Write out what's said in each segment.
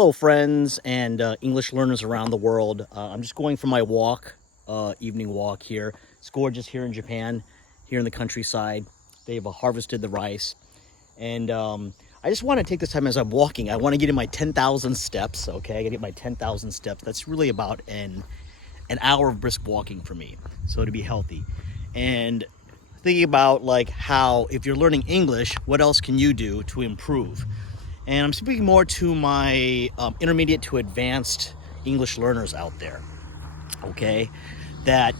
Hello, friends and English learners around the world. I'm just going for my walk, evening walk here. It's gorgeous here in Japan, here in the countryside. They've harvested the rice. And I just want to take this time as I'm walking. I want to get in my 10,000 steps, okay? I got to get my 10,000 steps. That's really about an hour of brisk walking for me, so to be healthy. And thinking about like how if you're learning English, what else can you do to improve? And I'm speaking more to my intermediate to advanced English learners out there, okay? That,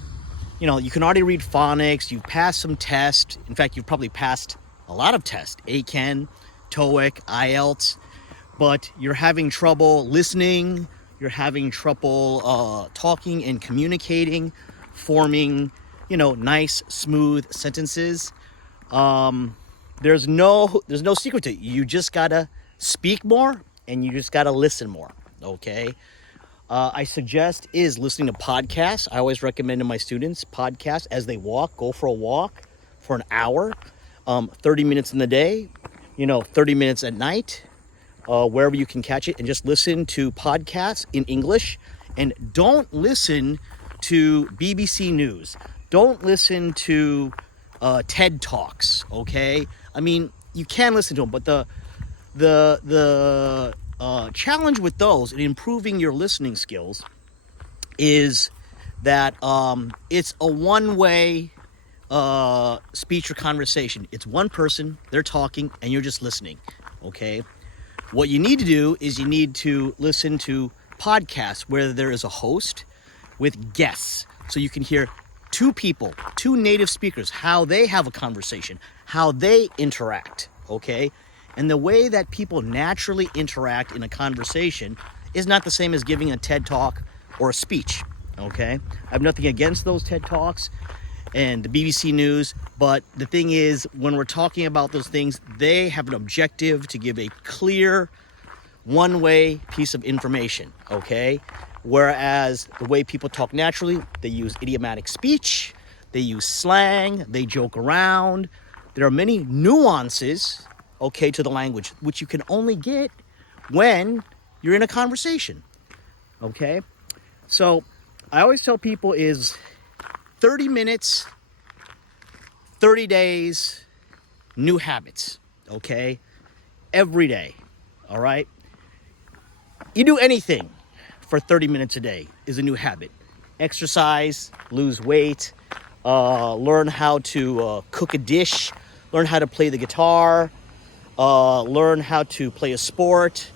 you can already read phonics, you've passed some tests. In fact, you've probably passed a lot of tests, ACAN, TOEIC, IELTS, but you're having trouble listening, you're having trouble talking and communicating, forming, nice, smooth sentences. There's no secret to it. You just gotta speak more and you just gotta listen more, okay? I suggest is listening to podcasts. I always recommend to my students podcasts as they walk. Go for a walk for an hour, 30 minutes in the day, 30 minutes at night, wherever you can catch it, and just listen to podcasts in English. And don't listen to BBC News. Don't listen to TED Talks, okay? I mean, you can listen to them, but the challenge with those in improving your listening skills is that it's a one-way speech or conversation. It's one person, they're talking, and you're just listening, okay? What you need to do is you need to listen to podcasts where there is a host with guests, so you can hear two people, two native speakers, how they have a conversation, how they interact, okay? And the way that people naturally interact in a conversation is not the same as giving a TED Talk or a speech, okay? I have nothing against those TED Talks and the BBC News, but the thing is, when we're talking about those things, they have an objective to give a clear, one-way piece of information, okay? Whereas the way people talk naturally, they use idiomatic speech, they use slang, they joke around. There are many nuances, okay, to the language, which you can only get when you're in a conversation, okay? So I always tell people is 30 minutes, 30 days, new habits, okay? Every day, all right? You do anything for 30 minutes a day is a new habit. Exercise, lose weight, learn how to cook a dish, learn how to play the guitar, learn how to play a sport,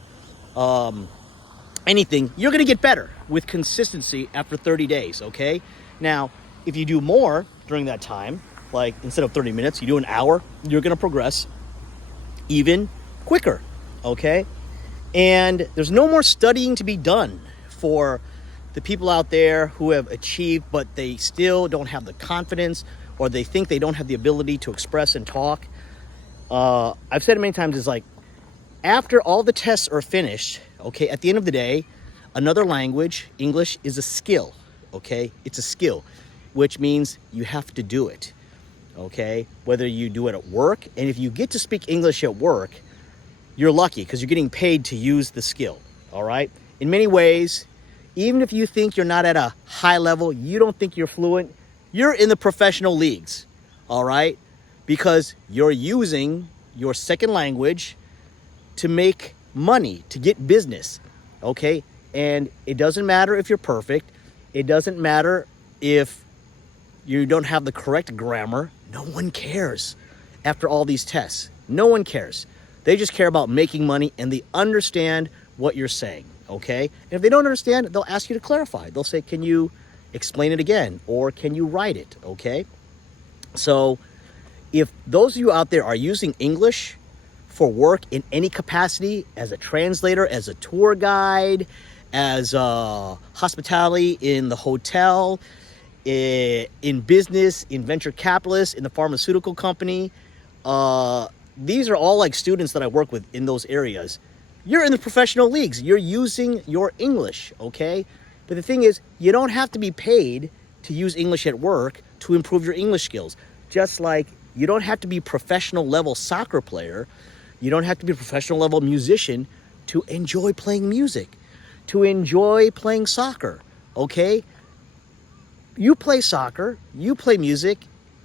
anything. You're going to get better with consistency after 30 days, okay? Now, if you do more during that time, like instead of 30 minutes, you do an hour, you're going to progress even quicker, okay? And there's no more studying to be done for the people out there who have achieved, but they still don't have the confidence, or they think they don't have the ability to express and talk. I've said it many times, is like, after all the tests are finished, okay, at the end of the day, another language, English, is a skill, okay? It's a skill, which means you have to do it, okay? Whether you do it at work, and if you get to speak English at work, you're lucky because you're getting paid to use the skill, all right? In many ways, even if you think you're not at a high level, you don't think you're fluent, you're in the professional leagues, all right? Because you're using your second language to make money, to get business, okay? And it doesn't matter if you're perfect. It doesn't matter if you don't have the correct grammar. No one cares after all these tests. No one cares. They just care about making money, and they understand what you're saying, okay? And if they don't understand, they'll ask you to clarify. They'll say, can you explain it again? Or can you write it, okay? So if those of you out there are using English for work in any capacity, as a translator, as a tour guide, as hospitality in the hotel, in business, in venture capitalists, in the pharmaceutical company, these are all like students that I work with in those areas. You're in the professional leagues. You're using your English, okay? But the thing is, you don't have to be paid to use English at work to improve your English skills. Just like you don't have to be professional level soccer player, you don't have to be a professional level musician to enjoy playing music, to enjoy playing soccer, okay? You play soccer, you play music,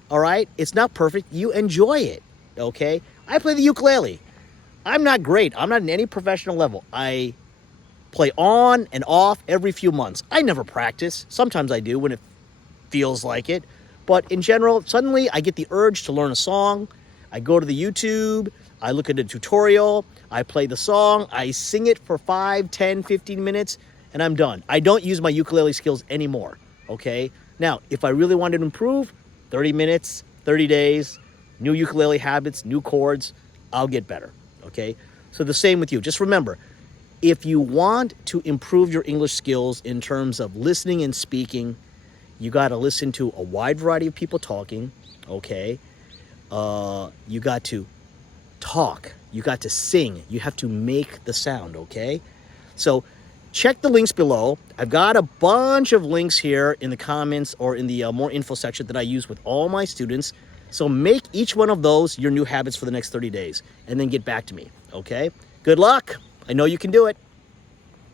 all right? It's not perfect. You enjoy it, okay? I play the ukulele. I'm not great. I'm not in any professional level. I play on and off every few months. I never practice. Sometimes I do when it feels like it. But in general, suddenly I get the urge to learn a song. I go to the YouTube. I look at a tutorial. I play the song. I sing it for 5, 10, 15 minutes, and I'm done. I don't use my ukulele skills anymore, okay? Now, if I really wanted to improve, 30 minutes, 30 days, new ukulele habits, new chords, I'll get better, okay? So the same with you. Just remember, if you want to improve your English skills in terms of listening and speaking, you got to listen to a wide variety of people talking, okay? You got to talk. You got to sing. You have to make the sound, okay? So check the links below. I've got a bunch of links here in the comments or in the more info section that I use with all my students. So make each one of those your new habits for the next 30 days and then get back to me, okay? Good luck. I know you can do it.